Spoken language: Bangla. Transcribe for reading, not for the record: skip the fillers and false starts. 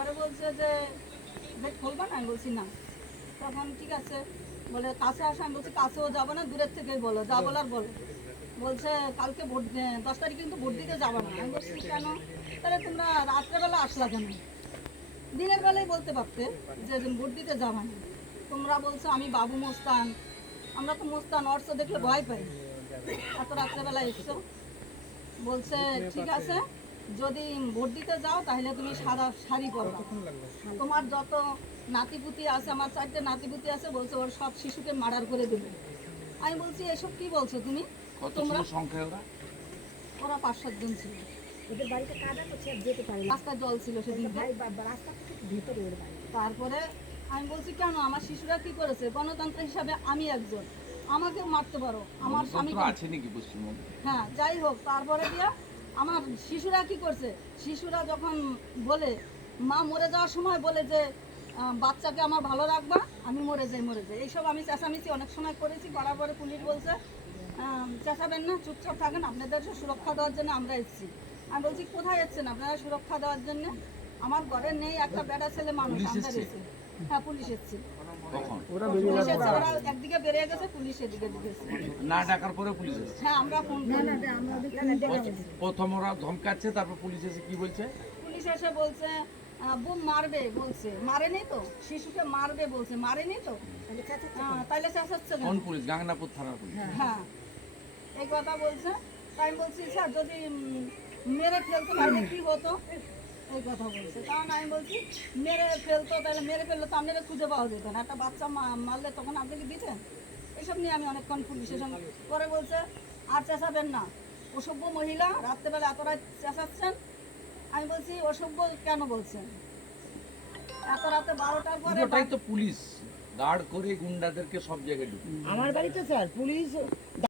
পরে বলছে যে গেট খুলবা না, আমি বলছি না। তখন ঠিক আছে বলে কাছে আসে, আমি বলছি কাছেও যাবো না, দূরের থেকেই বলো, যা বলার বলো। বলছে কালকে ভোট 10 তারিখ কিন্তু ভোট দিতে যাবো না। আমি বলছি কেন? তাহলে তোমরা রাত্রেবেলা আসলা কেন? দিনের বেলায় বলতে পারতে যে ভোট দিতে যাবা না। তোমরা বলছো আমি বাবু মোস্তান, আমরা তো মোস্তান অর্থ দেখলে ভয় পাই, এত রাত্রেবেলা এসছো। বলছে ঠিক আছে, যদি ভোট দিতে যাও তাহলে তুমি সাদা শাড়ি পরবা, তোমার যত নাতিপুতি আছে, আমার 4টে নাতিপুতি আছে, বলছে ওর সব শিশুকে মার্ডার করে দেবে। আমি বলছি এসব কি বলছো তুমি? তোমরা সংখ্যা ওরা 5-7 জন ছিল। ওদের বাড়িতে কাদা করছে, যেতে পারে না। রাস্তায় জল ছিল সেদিন। রাস্তা থেকে ভিতরে ওর বাড়ি। তারপরে আমি বলছি কেন, আমার শিশুরা কি করেছে? গণতন্ত্র হিসাবে আমি একজন, আমাকেও মারতে পারো, আমার স্বামী আছে নাকি পশ্চিমবঙ্গে? হ্যাঁ, যাই হোক। তারপরে দিয়া আমার শিশুরা কি করছে, শিশুরা যখন বলে মা মরে যাওয়ার সময় বলে যে বাচ্চাকে আমার ভালো রাখবা, আমি মরে যাই মরে যাই, এইসব আমি চেঁচামেচি অনেক সময় করেছি। করার পরে পুলিশ বলছে চেঁচাবেন না, চুপচাপ থাকেন, আপনাদের সুরক্ষা দেওয়ার জন্য আমরা এসেছি। আমি বলছি কোথায় এসছেন আপনারা সুরক্ষা দেওয়ার জন্য? আমার ঘরে নেই একটা বেটা ছেলে মানুষ, আমরা এসেছি। হ্যাঁ, পুলিশ এসেছে। পুলিশ এসে ওরা একদিকে বেরিয়ে গেছে, পুলিশ এদিকে ঢুকেছে। না ডাকার পরে পুলিশ এসেছে? হ্যাঁ, আমরা ফোন প্রথম ওরা ধমকাচ্ছে, তারপর পুলিশ এসে কি বলছে? পুলিশ এসে বলছে বোম মারবে, বলছে মারেনি তো, শিশুকে মারবে বলছে, মারেনি তো, তাইলে চেঁচাচ্ছে কেন? কোন পুলিশ? গাংনাপুর থানার পুলিশ। হ্যাঁ, এই কথা বলছে। তাই আমি বলছি স্যার যদি মেরে ফেলতো তাহলে কি হতো, এই কথা বলছে। কারণ আমি বলছি মেরে ফেলতো, তাহলে মেরে ফেললে তো আপনারা খুঁজে পাওয়া যেত না, একটা বাচ্চা মারলে তখন আপনি কি দিতেন? এসব নিয়ে আমি অনেকক্ষণ পুলিশের সঙ্গে পরে বলছে আর চেঁচাবেন না, অসভ্য মহিলা, রাত্রেবেলা এত রাত চেঁচাচ্ছেন। আমি বলছি অসভ্য কেন বলছেন? এত রাতে 12টার পরে পুরোটাই তো পুলিশ গার্ড করে গুন্ডাদেরকে সব জায়গায় ঢুকে। আমার বাড়িতে স্যার পুলিশ